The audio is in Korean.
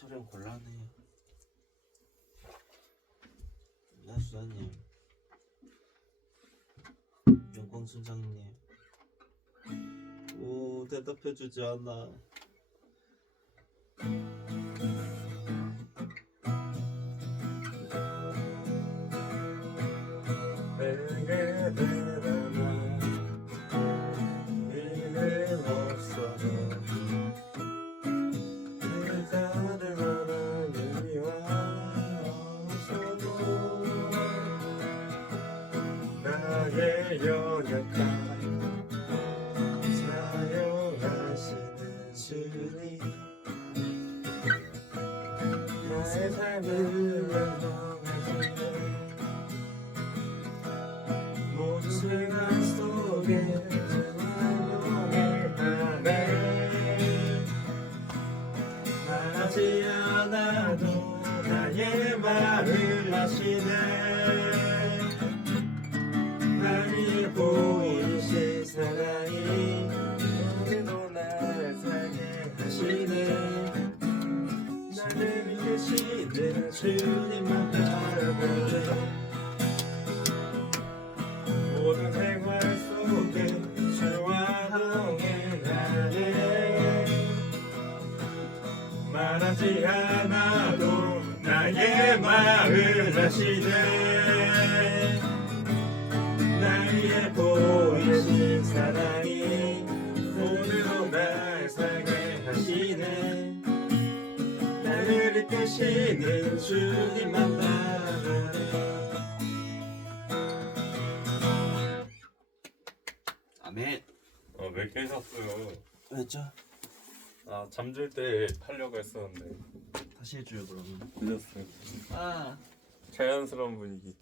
촬영 곤란해. 야수사님, 영광 순장님, 오 대답해주지 않아. 나의 연약함 사용하시는 주님. 나의 삶을 완성하시네 모든 순간 속에 말하지 않아도 나의 말을 하시네 주님만 바라보네 모든 생활 속에 주와 동행하네. 말하지 않아도 나의 말을 하시네. 나의 보이신 사랑 이끄시는 주님만 바라네 아멘 어, 몇개 샀어요. 왜죠? 아, 잠들 때 타려고 했었는데 다시 해줘요 그러면 늦었어요. 아 자연스러운 분위기.